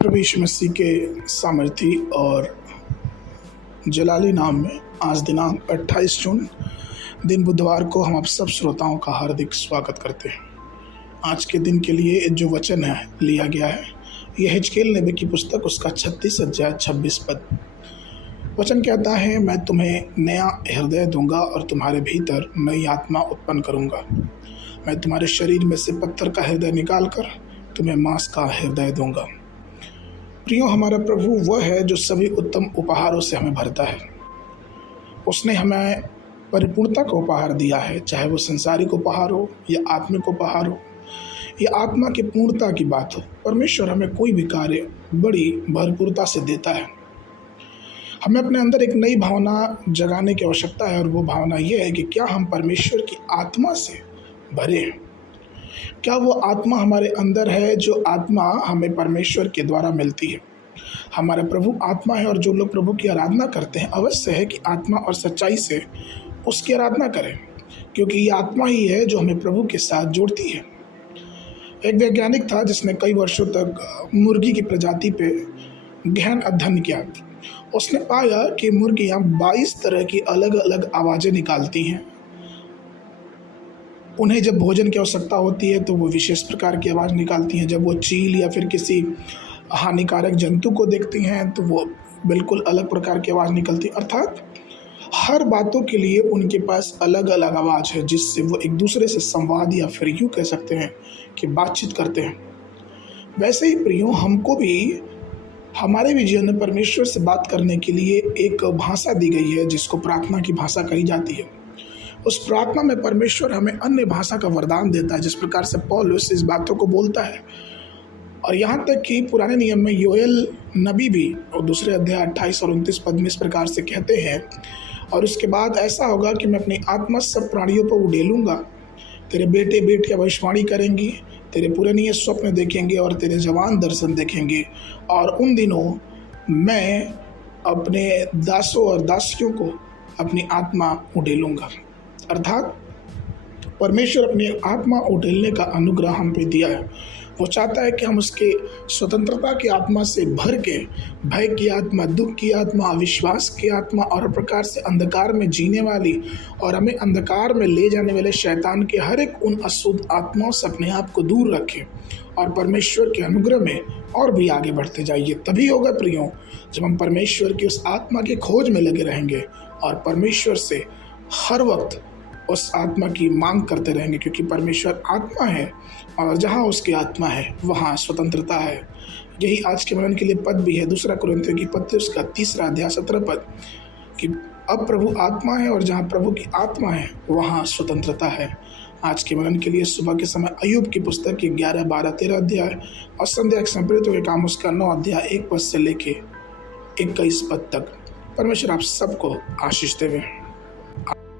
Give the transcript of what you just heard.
प्रभु यीशु मसीह के सामर्थी और जलाली नाम में आज दिनांक 28 जून दिन बुधवार को हम आप सब श्रोताओं का हार्दिक स्वागत करते हैं। आज के दिन के लिए जो वचन है लिया गया है यह हिजकेल नबी की पुस्तक उसका 36 अध्याय 26 पद। वचन कहता है, मैं तुम्हें नया हृदय दूंगा और तुम्हारे भीतर नई आत्मा उत्पन्न करूंगा। मैं तुम्हारे शरीर में से पत्थर का हृदय निकालकर तुम्हें मांस का हृदय दूंगा। प्रियो, हमारा प्रभु वह है जो सभी उत्तम उपहारों से हमें भरता है। उसने हमें परिपूर्णता का उपहार दिया है, चाहे वो संसारिक उपहार हो या आत्मिक उपहार हो या आत्मा की पूर्णता की बात हो। परमेश्वर हमें कोई भी कार्य बड़ी भरपूरता से देता है। हमें अपने अंदर एक नई भावना जगाने की आवश्यकता है और वो भावना ये है कि क्या हम परमेश्वर की आत्मा से भरे हैं। क्या वो आत्मा हमारे अंदर है जो आत्मा हमें परमेश्वर के द्वारा मिलती है। हमारा प्रभु आत्मा है और जो लोग प्रभु की आराधना करते हैं अवश्य है कि आत्मा और सच्चाई से उसकी आराधना करें, क्योंकि ये आत्मा ही है जो हमें प्रभु के साथ जोड़ती है। एक वैज्ञानिक था जिसने कई वर्षों तक मुर्गी की प्रजाति पे गहन अध्ययन किया। उसने पाया कि मुर्गियाँ 22 तरह की अलग अलग आवाज़ें निकालती हैं। उन्हें जब भोजन की आवश्यकता होती है तो वो विशेष प्रकार की आवाज़ निकालती हैं। जब वो चील या फिर किसी हानिकारक जंतु को देखती हैं तो वो बिल्कुल अलग प्रकार की आवाज़ निकलती है। अर्थात हर बातों के लिए उनके पास अलग अलग आवाज़ है जिससे वो एक दूसरे से संवाद या फिर यूँ कह सकते हैं कि बातचीत करते हैं। वैसे ही प्रियो, हमको भी हमारे भी जीवन में परमेश्वर से बात करने के लिए एक भाषा दी गई है जिसको प्रार्थना की भाषा कही जाती है। उस प्रार्थना में परमेश्वर हमें अन्य भाषा का वरदान देता है, जिस प्रकार से पौलुस इस बातों को बोलता है। और यहाँ तक कि पुराने नियम में योएल नबी भी और दूसरे अध्याय 28 और 29 पद में इस प्रकार से कहते हैं, और उसके बाद ऐसा होगा कि मैं अपनी आत्मा सब प्राणियों पर उड़ेलूँगा। तेरे बेटे बेटियाँ भविष्यवाणी करेंगी, तेरे पुराने स्वप्न देखेंगे और तेरे जवान दर्शन देखेंगे। और उन दिनों मैं अपने दासों और दासियों को अपनी आत्मा उड़ेलूँगा। अर्थात परमेश्वर अपनी आत्मा उड़ेलने का अनुग्रह हम पे दिया है। वो चाहता है कि हम उसके स्वतंत्रता की आत्मा से भर के भय की आत्मा, दुख की आत्मा, अविश्वास की आत्मा और प्रकार से अंधकार में जीने वाली और हमें अंधकार में ले जाने वाले शैतान के हर एक उन अशुद्ध आत्माओं से अपने आप को दूर रखें और परमेश्वर के अनुग्रह में और भी आगे बढ़ते जाइए। तभी होगा प्रियो जब हम परमेश्वर की उस आत्मा की खोज में लगे रहेंगे और परमेश्वर से हर वक्त उस आत्मा की मांग करते रहेंगे, क्योंकि परमेश्वर आत्मा है और जहाँ उसकी आत्मा है वहाँ स्वतंत्रता है। यही आज के मनन के लिए पद भी है, 2 कुरिन्थियों की पत्री उसका 3 अध्याय 17 पद, कि अब प्रभु आत्मा है और जहाँ प्रभु की आत्मा है वहाँ स्वतंत्रता है। आज के मनन के लिए सुबह के समय अय्यूब की पुस्तक के 11, 12, 13 अध्याय और संध्या संप्रेरितों के काम उसका 9 अध्याय 1 पद से लेके 21 पद तक। परमेश्वर आप सबको आशीष देवे।